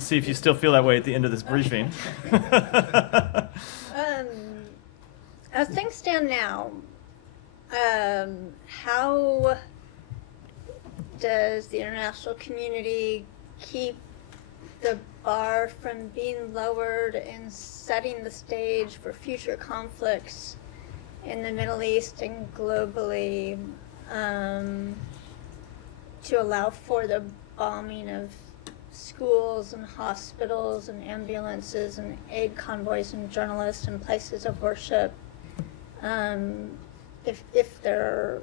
We'll see if you still feel that way at the end of this briefing. As things stand now, how does the international community keep the bar from being lowered and setting the stage for future conflicts in the Middle East and globally, to allow for the bombing of schools and hospitals and ambulances and aid convoys and journalists and places of worship, if there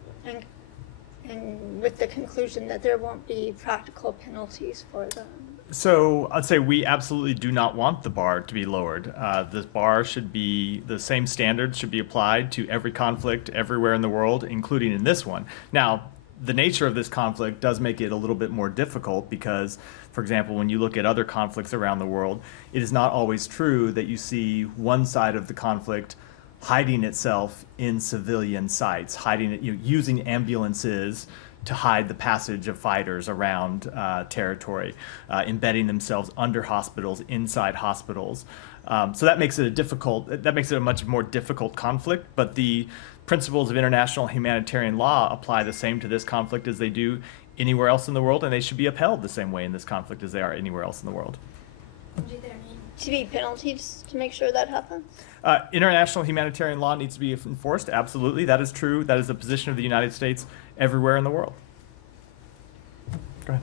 and with the conclusion that there won't be practical penalties for them? So I'd say we absolutely do not want the bar to be lowered. The bar should be, the same standards should be applied to every conflict everywhere in the world, including in this one. Now, the nature of this conflict does make it a little bit more difficult because, for example, when you look at other conflicts around the world, it is not always true that you see one side of the conflict hiding itself in civilian sites, hiding it, using ambulances to hide the passage of fighters around territory, embedding themselves under hospitals, inside hospitals. So that makes it a much more difficult conflict, but the principles of international humanitarian law apply the same to this conflict as they do anywhere else in the world, and they should be upheld the same way in this conflict as they are anywhere else in the world. Do there need to be penalties to make sure that happens? International humanitarian law needs to be enforced, absolutely. That is true. That is the position of the United States everywhere in the world. Go ahead.